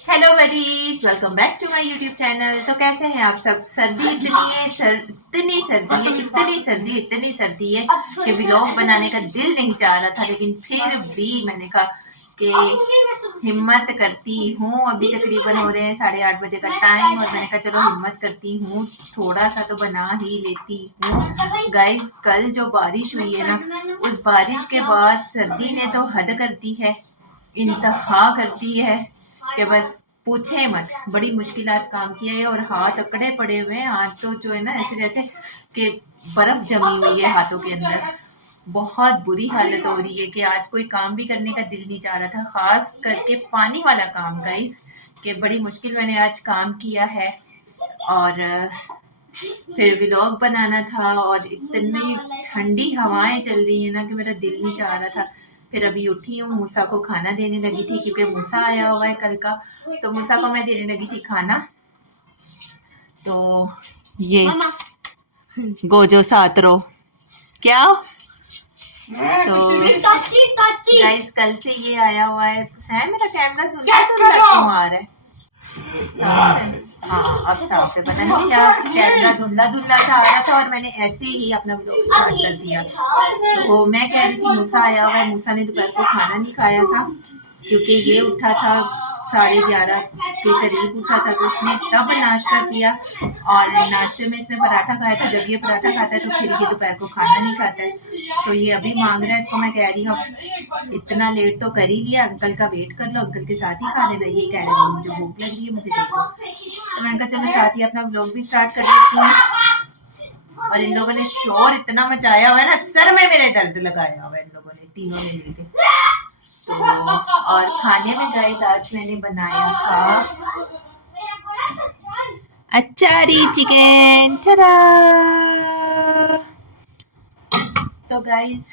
Hello buddies, welcome back to my YouTube channel. तो कैसे हैं आप सब? सर्दी इतनी है, इतनी सर्दी है कि व्लॉग बनाने का दिल नहीं चाह रहा था, लेकिन फिर भी मैंने कहा कि हिम्मत करती हूँ। अभी तकरीबन हो रहे हैं 8:30 बजे का टाइम और मैंने कहा चलो हिम्मत करती हूँ, थोड़ा सा तो बना ही लेती हूँ। गाइस, कल जो बारिश हुई है ना, उस बारिश के बाद सर्दी ने तो हद कर दी है, इंतहा करती है कि बस पूछे मत। बड़ी मुश्किल आज काम किया है और हाथ अकड़े पड़े हुए हैं। हाथ तो जो है ना, ऐसे जैसे कि बर्फ जमी हुई है हाथों के अंदर। बहुत बुरी हालत हो रही है कि आज कोई काम भी करने का दिल नहीं चाह रहा था, खास करके पानी वाला काम गाइस, कि बड़ी मुश्किल मैंने आज काम किया है। और फिर व्लॉग बनाना था और इतनी ठंडी हवाएं चल रही है ना कि मेरा दिल नहीं चाह रहा था। फिर अभी उठी हूँ, मूसा को खाना देने लगी थी क्योंकि मूसा आया हुआ है कल का, तो मूसा को मैं देने लगी थी खाना। तो ये गोजो सातरो क्या, तो गाइस कल से ये आया हुआ है। मेरा कैमरा धुंधला क्यों आ रहा है? हाँ अब साफ है। पता नहीं क्या कैमरा धुंधला धुंधला सा आ रहा था और मैंने ऐसे ही अपना व्लॉग स्टार्ट कर दिया। तो मैं कह रही थी मूसा आया हुआ है। मूसा ने दोपहर को खाना नहीं खाया था क्योंकि ये उठा था 11:30 के करीब उठा था, तो उसने तब नाश्ता किया और नाश्ते में इसने पराठा खाया था। जब ये पराठा खाता है तो फिर ये दोपहर को खाना नहीं खाता है। तो ये अभी मांग रहा है। इसको मैं कह रही हूँ इतना लेट तो कर ही लिया, अंकल का वेट कर लो, अंकल के साथ ही खा लेना। ये कह रहे हैं मुझे भूख लग रही है, मुझे देखो। तो मैंने कहा चलो साथ ही अपना व्लॉग भी स्टार्ट कर लेती हूँ। और इन लोगों ने शोर इतना मचाया हुआ है ना, सर में मेरे दर्द लगाया हुआ है इन लोगों ने, तीनों ने मिलके। तो और खाने में गाइस आज मैंने बनाया था अचारी चिकन। चला तो गाइस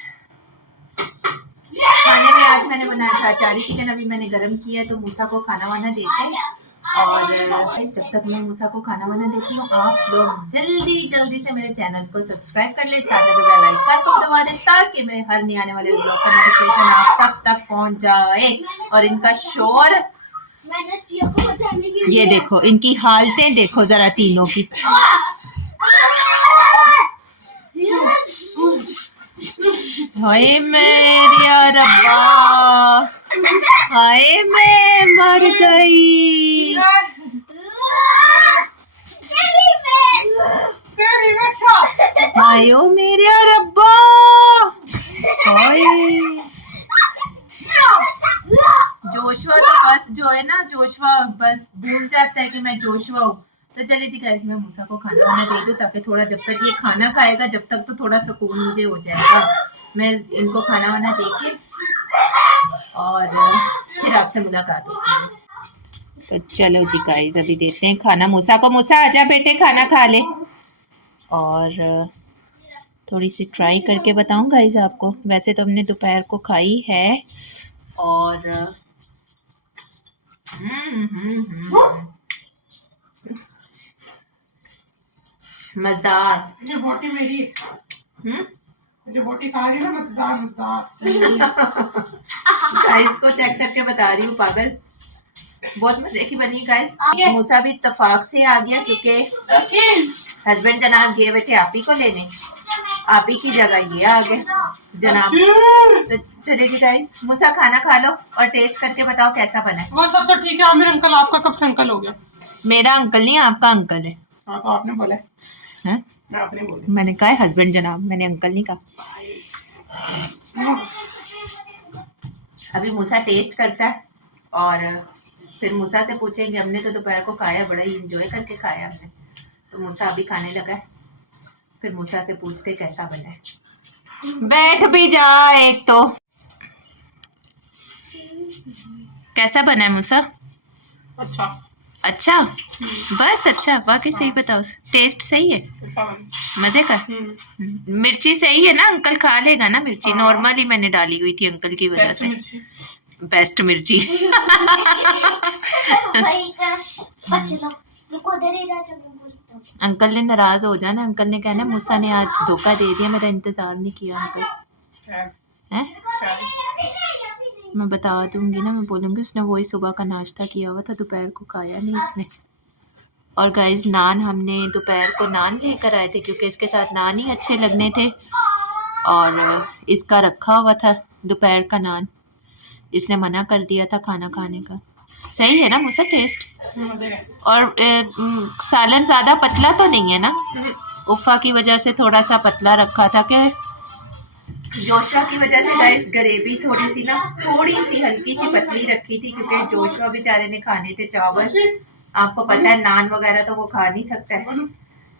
खाने में आज मैंने बनाया था अचारी चिकन। अभी मैंने गरम किया है तो मूसा को खाना वाना देते हैं। और जब तक मैं मूसा को खाना वाना देती हूँ, आप लोग जल्दी से मेरे चैनल को सब्सक्राइब कर ले, साथ में बेल आइकन को दबा दे ताकि मेरे हर नए आने वाले ब्लॉग का नोटिफिकेशन आप सब तक पहुंच जाए। और इनका शोर, ये देखो इनकी हालतें देखो जरा तीनों की। हाय मेरिया रब्बा, हाय मैं मर गई। हायो मेरिया रब्बा, हाय। जोशुआ तो बस जो है ना, जोशुआ बस भूल जाता है कि मैं जोशुआ हूँ। तो चलिए जी गाइस, मैं मूसा को खाना वाना दे दूँ ताकि थोड़ा, जब तक ये खाना खाएगा जब तक तो थोड़ा सुकून मुझे हो जाएगा। मैं इनको खाना वाना दे के और फिर आपसे मुलाकात होती है। तो चलो जी गाइस, अभी देते हैं खाना मूसा को। मूसा आजा बेटे, खाना खा ले। और थोड़ी सी ट्राई करके बताऊं गाइस आपको। वैसे तो हमने दोपहर को खाई है और मजेदार। ये बोटी मेरी जो बोटी खा रही है ना, मजेदार। गाइस को चेक करके बता रही हूँ, पागल। बहुत मजे की बनी गाइस। मूसा भी इत्तेफाक से आ गया क्योंकि हस्बैंड जनाब गए बैठे आप ही को लेने, आप ही की जगह ये आ गए जनाब। तो चलिए जी गाइस, मूसा खाना खा लो और टेस्ट करके बताओ कैसा बना है। वो सब तो ठीक है आमिर अंकल, आपका कब से अंकल हो गया? मेरा अंकल नहीं, आपका अंकल है। हाँ तो आपने बोला है? आपने बोला। मैंने कहा हस्बैंड जनाब, मैंने अंकल नहीं कहा। अभी मूसा टेस्ट करता है और फिर मूसा से पूछेंगे। हमने तो दोपहर को खाया, बड़ा ही इंजॉय करके खाया हमने। तो मूसा अभी खाने लगा है, फिर मूसा से पूछते कैसा बना है। बैठ भी जा एक तो। कैसा बना है मूसा? अच्छा। अच्छा बस अच्छा, बाकी सही बताओ। टेस्ट सही है, मजे का। मिर्ची सही है ना? अंकल खा लेगा ना मिर्ची? नॉर्मली मैंने डाली हुई थी अंकल की वजह से। बेस्ट मिर्ची। अंकल ने नाराज हो जाना। अंकल ने कहना मूसा ने आज धोखा दे दिया, मेरा इंतजार नहीं किया अंकल। है मैं बता दूंगी ना, मैं बोलूँगी उसने वही सुबह का नाश्ता किया हुआ था, दोपहर को खाया नहीं इसने। और गाइस नान हमने दोपहर को नान लेकर आए थे क्योंकि इसके साथ नान ही अच्छे लगने थे, और इसका रखा हुआ था दोपहर का नान, इसने मना कर दिया था खाना खाने का। सही है ना मुझसे टेस्ट? और सालन ज़्यादा पतला तो नहीं है ना? उफ़ा की वजह से थोड़ा सा पतला रखा था कि जोशुआ की वजह से गाइस ग्रेवी थोड़ी सी हल्की सी पतली रखी थी क्योंकि जोशुआ बेचारे ने खाने थे चावल। आपको पता है नान वगैरह तो वो खा नहीं सकता है,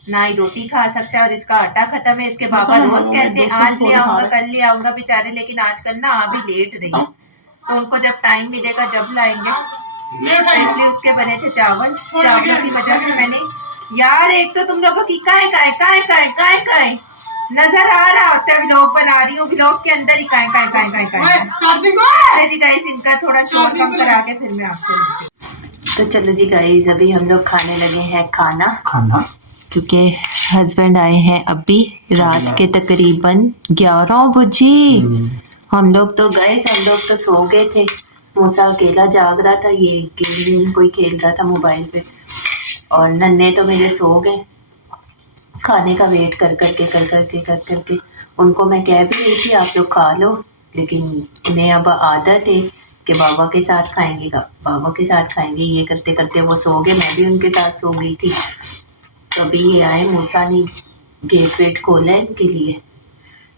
ना ही रोटी खा सकता है, और इसका आटा खत्म है। इसके बाबा रोज कहते हैं आज ले आऊंगा कल ले आऊंगा बेचारे, लेकिन आजकल ना आ भी लेट रही है, तो उनको जब टाइम मिलेगा जब लाएंगे, तो इसलिए उसके बने थे चावल। चावलों की वजह से मैंने यार एक तो तुम लोगों की काय नजर आ रहा होता है, व्लॉग बना रही हूँ, व्लॉग के अंदर ही काय जी गाइस इनका थोड़ा शोर कम करा के फिर मैं आपसे मिलती हूँ। तो चलो जी गाइस अभी हम लोग खाने लगे हैं खाना क्योंकि हस्बैंड आए हैं अभी रात के तकरीबन 11 बजे। हम लोग तो सो गए थे, मूसा अकेला जाग रहा था, ये गेम कोई खेल रहा था मोबाइल पे, और नन्हे तो मेरे सो गए खाने का वेट कर करके। उनको मैं कह भी रही थी आप लोग खा लो, लेकिन उन्हें अब आदत है कि बाबा के साथ खाएंगे, ये करते करते वो सो गए, मैं भी उनके साथ सो गई थी। तो अभी ये आए, मूसा ने गेट वेट खोला है इनके लिए,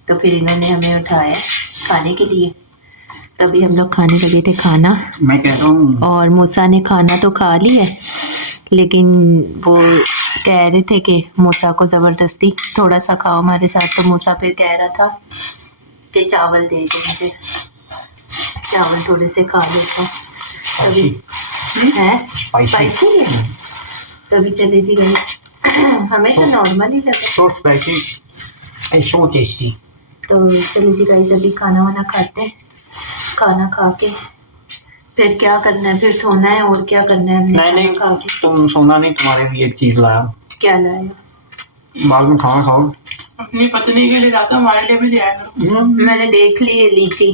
तो फिर इन्होंने हमें उठाया खाने के लिए। तभी हम लोग खाने लगे थे खाना, मैं कह रहा हूँ, और मूसा ने खाना तो खा लिया, लेकिन वो कह रहे थे कि मूसा को ज़बरदस्ती थोड़ा सा खाओ हमारे साथ, तो मूसा फिर कह रहा था कि चावल दे दो मुझे, चावल थोड़े से खा लेता तभी है स्पाइसी है, तभी चले जी गई। हमें तो नॉर्मल ही लगा, so spicy and so tasty। तो चले जी गई अभी खाना वाना खाते हैं, खाना खा के फिर क्या करना है, फिर सोना है और क्या करना है। नहीं तुम सोना नहीं, तुम्हारे लिए एक चीज लाया। क्या लाया? बाद में खाना खाओ। अपनी पत्नी के लिए लाता, हमारे लिए भी ले आया। मैंने देख ली है लीची।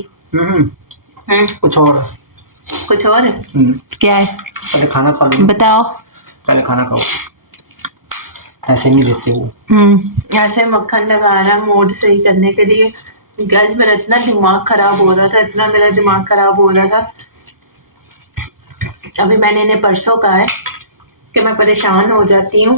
कुछ और क्या है? पहले खाना खा लो, बताओ। पहले खाना खाओ, ऐसे नहीं देते वो। ऐसे मक्खन लगाना मूड सही करने के लिए। गैस मेरा इतना दिमाग खराब हो रहा था, अभी मैंने इन्हें परसों कहा है कि मैं परेशान हो जाती हूँ,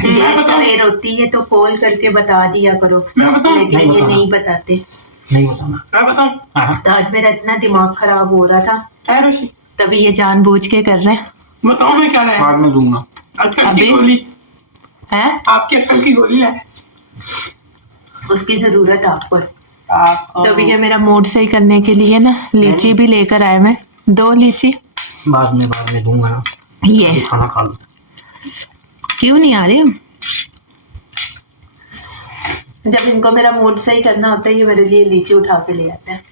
देर सवेर होती है तो कॉल करके बता दिया करो, लेकिन ये नहीं बताते। नहीं बताना, मैं बताऊं? तो आज मेरा इतना दिमाग खराब हो रहा था, तभी ये जानबूझ के कर रहे हैं। बताओ मैं क्या लाया? बाद में दूंगा। अक्ल की गोली है, आपकी अक्ल की गोली है, उसकी जरूरत आपको है। तभी ये मेरा मूड सही करने के लिए ना लीची भी लेकर आए, मैं 2 लीची बाद में दूंगा ना, ये खाना खा लो। क्यों नहीं आ रहे हम? जब इनको मेरा मूड सही करना होता है ये मेरे लिए लीची उठा के ले आते हैं,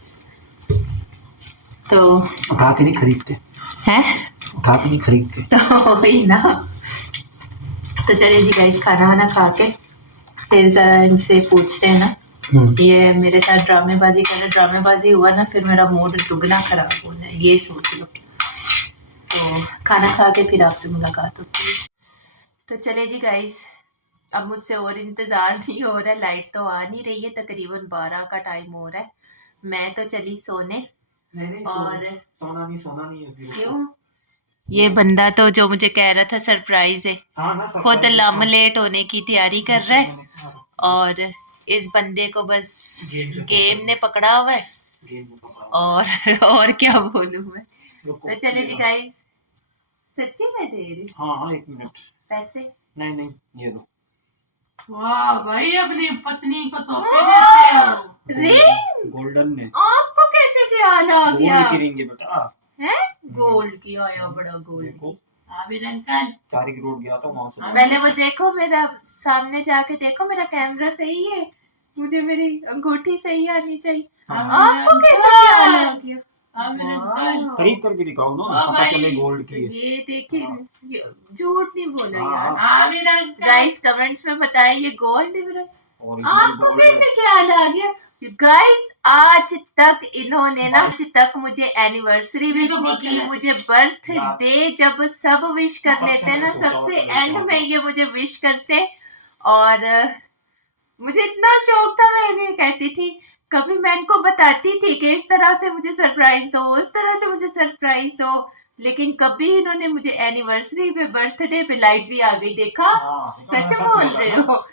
तो उठा के नहीं खरीदते हैं, तो वही ना। तो चलिए जी गाइस खाना वाना खा के फिर जरा इनसे पूछते हैं ना, ये मेरे साथ ड्रामेबाजी हुआ ना, फिर मेरा मूड दुगना खराब होना है, ये सोच लो। तो खाना खा के फिर आपसे मुलाकात होती है। तो चले जी गाइस, अब मुझसे और इंतज़ार नहीं हो रहा, लाइट तो आ नहीं रही है, तकरीबन 12 का टाइम हो रहा है, मैं तो चली सोने। नहीं, और सोना नहीं है। क्यों? ये बंदा तो जो मुझे कह रहा था सरप्राइज है, खुद लेट होने की तैयारी कर रहा है, और इस बंदे को बस गेम ने पकड़ा हुआ है, और क्या बोलूं मैं। तो चले जी गाइस, सच्ची में दे रही? हाँ 1 मिनट। पैसे? नहीं ये दो। वाह भाई, अपनी पत्नी को तोहफे देते हो। रिंग गोल्डन ने। आपको कैसे ख्याल आ गया? गोल्ड की रिंग है बेटा। है गोल्ड की आया, बड़ा गोल्ड की। आमिर अंकल 4 करोड़ गया था वहां से। पहले वो देखो, मेरा सामने जाके देखो, मेरा कैमरा सही है, मुझे मेरी अंगूठी सही आनी चाहिए। आपको कैसे ख्याल आ गया? आमिर अंकल करीब करके दिखाओ ना, पता चले गोल्ड की है। ये देखिए, झूठ नहीं बोला यार। आमिर अंकल गाइस कमेंट्स में बताएं ये गोल्ड है मेरा। ओरिजिनल आपको गोल्ड है। कैसे ख्याल आ गया? गाइस आज तक इन्होंने ना, आज तक मुझे एनिवर्सरी विश नहीं की, मुझे बर्थडे जब सब विश कर लेते हैं ना, सबसे एंड में ये मुझे विश करते। और मुझे इतना शौक था, मैं इन्हें कहती थी, कभी मैं इनको बताती थी कि इस तरह से मुझे सरप्राइज दो, इस तरह से मुझे सरप्राइज दो, लेकिन कभी इन्होंने मुझे एनिवर्सरी पे, बर्थडे पे, लाइट भी आ गई, देखा, सच बोल रहे हो।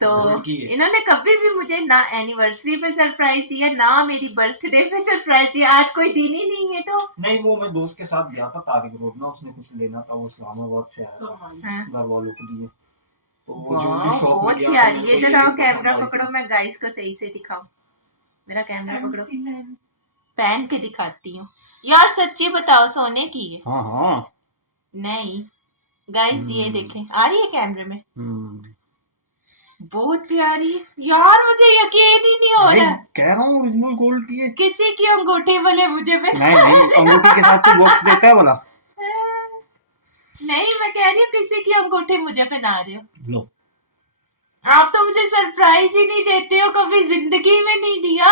तो इन्होंने कभी भी मुझे ना एनिवर्सरी पे सरप्राइज दिया, ना मेरी बर्थडे पे सरप्राइज दिया। आज कोई दिन ही नहीं है तो नहीं, वो मैं दोस्त के साथ गया था तारिक रोड ना, उसने कुछ लेना था, वो इस्लामाबाद से आया था घर वालों के लिए, तो वो ज्वेलरी शॉप में बहुत गया। प्यारी है। इधर आओ, कैमरा पकड़ो, मैं गाइस को सही से दिखाऊं, मेरा कैमरा पकड़ो, पहन के दिखाती हूँ। यार सच्ची बताओ, सोने की है? हाँ हाँ, नहीं गाइस, ये देखें, आ रही है कैमरे में, बहुत प्यारी है यार, मुझे यकीन ही नहीं हो रहा। कह रहा हूँ ओरिजिनल गोल्ड की है। किसी की अंगूठी वाले मुझे नहीं नहीं, अंगूठी के साथ तो बॉक्स देता है वाला। नहीं, मैं कह रही हूँ किसी की अंगूठी मुझे पहना रहे हो। लो, आप तो मुझे सरप्राइज ही नहीं देते हो, कभी जिंदगी में नहीं दिया।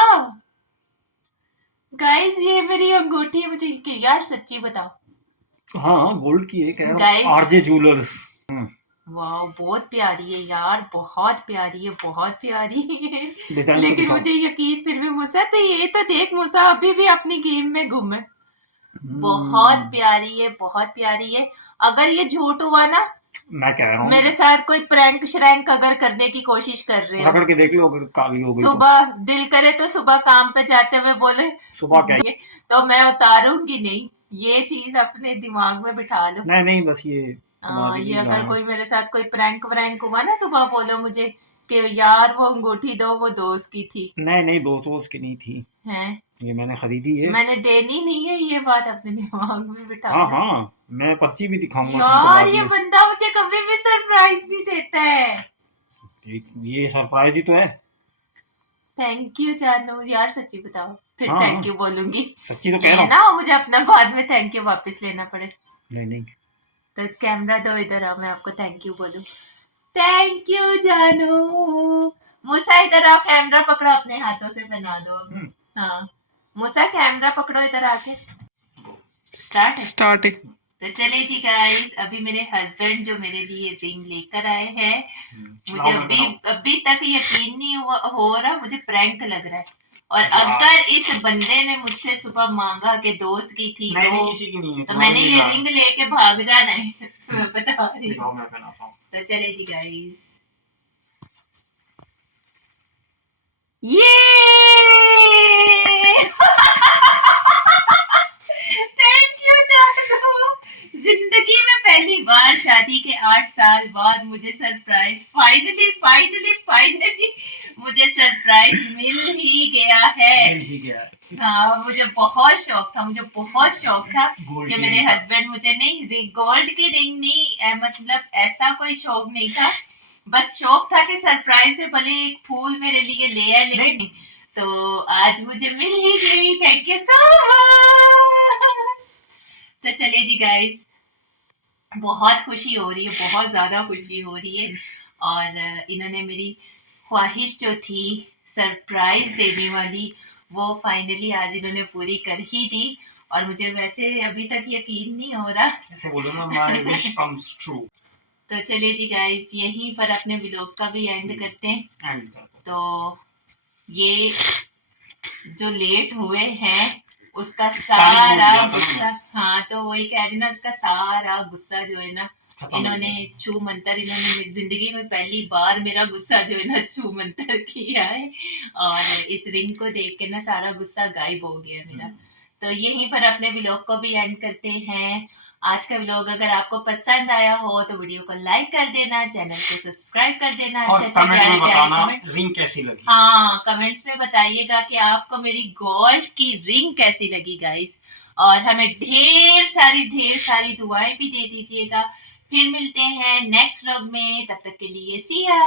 गाइस ये मेरी अंगूठी है, मुझे यार सच्ची बताओ। हाँ गोल्ड की है, कह रहा हूँ, गाइस आरजे ज्वेलर्स। वाह, बहुत प्यारी है यार, बहुत प्यारी है, बहुत प्यारी है। लेकिन मुझे यकीन फिर भी, मूसा तो ये तो देख, मूसा अभी भी अपनी गेम में गुम है। बहुत प्यारी है, बहुत प्यारी है। अगर ये झूठ हुआ ना, मैं कह रहा हूँ मेरे साथ कोई प्रैंक श्रैंक अगर करने की कोशिश कर रहे हो, पकड़ के देख लो, अगर काली हो गई सुबह दिल करे तो सुबह काम पे जाते हुए बोले सुबह क्या, तो मैं उतारूंगी नहीं। ये चीज अपने दिमाग में बिठा लो। नहीं नहीं, बस ये ये अगर कोई मेरे साथ कोई प्रैंक व्रैंक हुआ ना, सुबह बोलो मुझे कि यार वो अंगूठी दो, वो दोस्त की थी। नहीं नहीं, दोस्तों उसकी नहीं थी, हैं, ये मैंने खरीदी है, मैंने देनी नहीं है, ये बात अपने दिमाग में बिठा हाँ लो। हाँ, मैं पर्ची भी दिखाऊंगा यार ये बंदा मुझे कभी भी सरप्राइज नहीं देता है। ये सरप्राइज ही तो है। थैंक यू जानू, यार सच्ची बताओ, फिर हाँ, थैंक यू बोलूंगी। सच्ची तो कह रहा हूँ ना मुझे अपना बाद में थैंक यू वापस लेना पड़े। नहीं नहीं, तो कैमरा दो, इधर आओ, मैं आपको थैंक यू बोलूं। थैंक यू जानू। मूसा इधर आओ, कैमरा पकड़ो, अपने हाथों से बना दो। हाँ मूसा, कैमरा पकड़ो, इधर आके स्टार्ट है। तो चले जी गाइस, अभी मेरे हस्बैंड जो मेरे लिए रिंग लेकर आए हैं, मुझे अभी तक यकीन नहीं हो रहा, मुझे प्रैंक लग रहा है। और अगर इस बंदे ने मुझसे सुबह मांगा कि दोस्त की थी तो मैंने ये रिंग लेके भाग जाना है। मैं बता रही हूँ। तो चले जी गाइस, ये थैंक यू जानू। जिंदगी में पहली बार शादी के 8 साल बाद मुझे सरप्राइज, फाइनली मुझे सरप्राइज मिल ही गया है। हाँ मुझे बहुत शौक था, कि मेरे हस्बैंड मुझे नहीं, गोल्ड की रिंग नहीं, मतलब ऐसा कोई शौक नहीं था, बस शौक था कि सरप्राइज में भले एक फूल मेरे लिए ले आए, लेकिन तो आज मुझे मिल ही गई। Thank you so much. तो चलिए जी गाइस, बहुत खुशी हो रही है, बहुत ज्यादा खुशी हो रही है। और इन्होंने मेरी ख्वाहिश जो थी सरप्राइज देने वाली, वो फाइनली आज इन्होंने पूरी कर ही दी। और मुझे वैसे अभी तक यकीन नहीं हो रहा, ऐसे बोलो ना, माय विश कम्स ट्रू। तो चलिए जी गाइस, यहीं पर अपने व्लॉग का भी एंड करते हैं। तो ये जो लेट हुए हैं उसका सारा गुस्सा, हाँ तो वही कह रही ना, उसका सारा गुस्सा जो है ना, इन्होंने छू मंतर, इन्होंने जिंदगी में पहली बार मेरा गुस्सा जो है ना छू मंतर किया है। और इस रिंग को देख के ना सारा गुस्सा गायब हो गया मेरा। तो यहीं पर अपने व्लॉग को भी एंड करते हैं। आज का व्लॉग अगर आपको पसंद आया हो तो वीडियो को लाइक कर देना, चैनल को सब्सक्राइब कर देना, अच्छे प्यारे कमेंट्स, रिंग कैसी लगी, हाँ कमेंट्स में बताइएगा कि आपको मेरी गोल्ड की रिंग कैसी लगी गाइस। और हमें ढेर सारी दुआएं भी दे दीजिएगा। फिर मिलते हैं नेक्स्ट व्लॉग में, तब तक के लिए सी या।